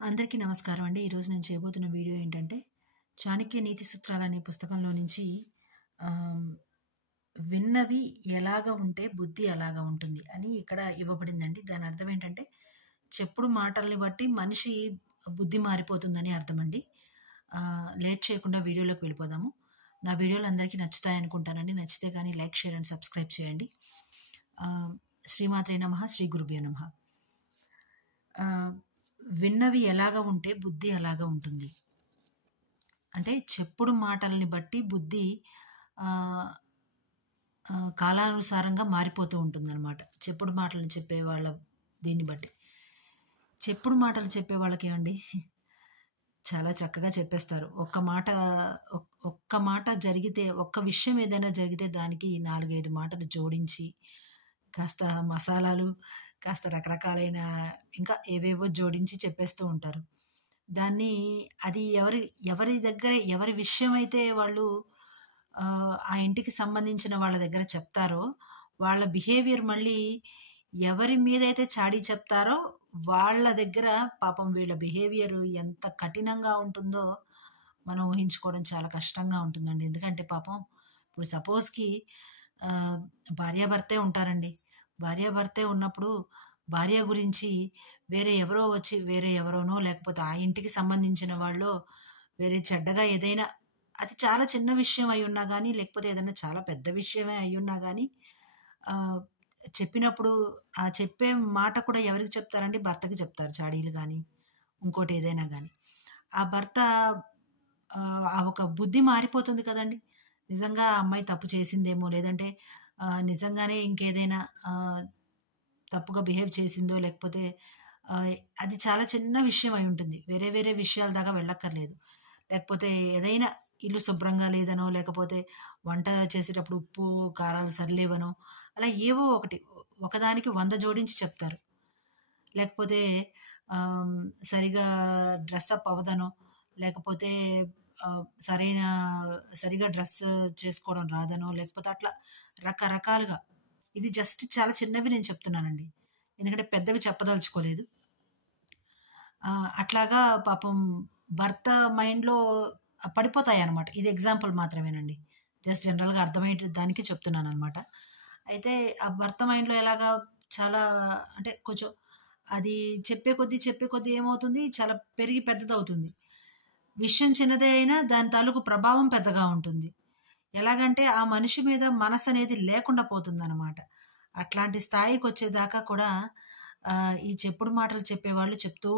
అందరికీ నమస్కారం అండి. ఈరోజు నేను చేయబోతున్న వీడియో ఏంటంటే, 'చాణక్య నీతి సూత్రాలు' అనే పుస్తకంలో నుంచి ఆహ్, విన్నవి ఎలాగా ఉంటే బుద్ధి అలాగా ఉంటుంది అని ఇక్కడ ఇవ్వబడిందండి. దాని అర్థం ఏంటంటే, చెప్పుడు మాటల్ని బట్టి మనిషి బుద్ధి మారిపోతుందని అర్థమండి. లేట్ చేయకుండా వీడియోలోకి వెళ్ళిపోదాము. నా వీడియోలు అందరికీ నచ్చుతాయనుకుంటానండి. నచ్చితే గాని లైక్, షేర్ అండ్ సబ్స్క్రైబ్ చేయండి. శ్రీమాత్రే నమః, శ్రీ గురుభ్యో నమః. ఆహ్, విన్నవి ఎలాగా ఉంటే బుద్ధి అలాగా ఉంటుంది. అంటే చెప్పుడు మాటల్ని బట్టి బుద్ధి ఆహ్, కాలానుసారంగా మారిపోతూ ఉంటుందనమాట. చెప్పుడు మాటలు చెప్పేవాళ్ళ దీన్ని బట్టి. చెప్పుడు మాటలు చెప్పేవాళ్ళకేమండి చాలా చక్కగా చెప్పేస్తారు. ఒక్క మాట జరిగితే, ఒక్క విషయం ఏదైనా జరిగితే దానికి 4, 5 మాటలు జోడించి, కాస్త మసాలాలు, కాస్త రకరకాలైన ఇంకా ఏవేవో జోడించి చెప్పేస్తూ ఉంటారు. దాన్ని అది ఎవరి దగ్గర ఎవరి విషయమైతే వాళ్ళు ఆ ఇంటికి సంబంధించిన వాళ్ళ దగ్గర చెప్తారో, వాళ్ళ బిహేవియర్ మళ్ళీ ఎవరి మీదైతే చాడీ చెప్తారో, వాళ్ళ దగ్గర పాపం వీళ్ళ బిహేవియర్ ఎంత కఠినంగా ఉంటుందో, మనం ఊహించుకోవడం చాలా కష్టంగా ఉంటుందండి. ఎందుకంటే పాపం ఇప్పుడు సపోజ్‌కి ఆహ్, భార్యాభర్తే ఉంటారండి. భార్యాభర్తే ఉన్నప్పుడు భార్య గురించి వేరే ఎవరో వచ్చి వేరే ఎవరోనో లేకపోతే ఆ ఇంటికి సంబంధించిన వాళ్ళో వేరే చెడ్డగా ఏదైనా అది చాలా చిన్న విషయం అయ్యున్నా గానీ, లేకపోతే ఏదైనా చాలా పెద్ద విషయమే అయ్యున్నా గానీ, ఆహ్, చెప్పినప్పుడు ఆ చెప్పే మాట కూడా ఎవరికి చెప్తారండి? భర్తకి చెప్తారు చాడీలు గానీ, ఇంకోటి ఏదైనా గానీ. ఆ భర్త ఆ ఒక బుద్ధి మారిపోతుంది కదండీ! నిజంగా ఆ అమ్మాయి తప్పు చేసిందేమో, లేదంటే నిజంగానే ఇంకేదైనా ఆహ్, తప్పుగా బిహేవ్ చేసిందో, లేకపోతే ఆహ్, అది చాలా చిన్న విషయం అయ్యుంటుంది. వేరే వేరే విషయాల దాకా వెళ్ళక్కర్లేదు. లేకపోతే ఏదైనా ఇల్లు శుభ్రంగా లేదనో, లేకపోతే వంట చేసేటప్పుడు ఉప్పు, కారాలు సరిలేవనో, అలా ఏవో ఒకటి ఒకదానికి 100 జోడించి చెప్తారు. లేకపోతే ఆహ్, సరిగా డ్రెస్అప్ అవ్వదనో, లేకపోతే సరైన సరిగా డ్రెస్ చేసుకోవడం రాదనో, లేకపోతే అట్లా రకరకాలుగా. ఇది జస్ట్ చాలా చిన్నవి నేను చెప్తున్నానండి. ఎందుకంటే పెద్దవి చెప్పదలుచుకోలేదు. అట్లాగా పాపం భర్త మైండ్‌లో పడిపోతాయన్నమాట. ఇది ఎగ్జాంపుల్ మాత్రమేనండి. జస్ట్ జనరల్‌గా అర్థమయ్యే దానికి చెప్తున్నాననమాట. అయితే ఆ భర్త మైండ్‌లో ఎలాగా చాలా అంటే కొంచెం అది చెప్పే కొద్దీ ఏమవుతుంది చాలా పెరిగి పెద్దదవుతుంది. విషయం చిన్నదే అయినా దాని తాలూకు ప్రభావం పెద్దగా ఉంటుంది. ఎలాగంటే ఆ మనిషి మీద మనసనేది లేకుండా పోతుందనమాట. అట్లాంటి స్థాయికొచ్చేదాకా కూడా ఈ చెప్పుడు మాటలు చెప్పేవాళ్ళు చెప్తూ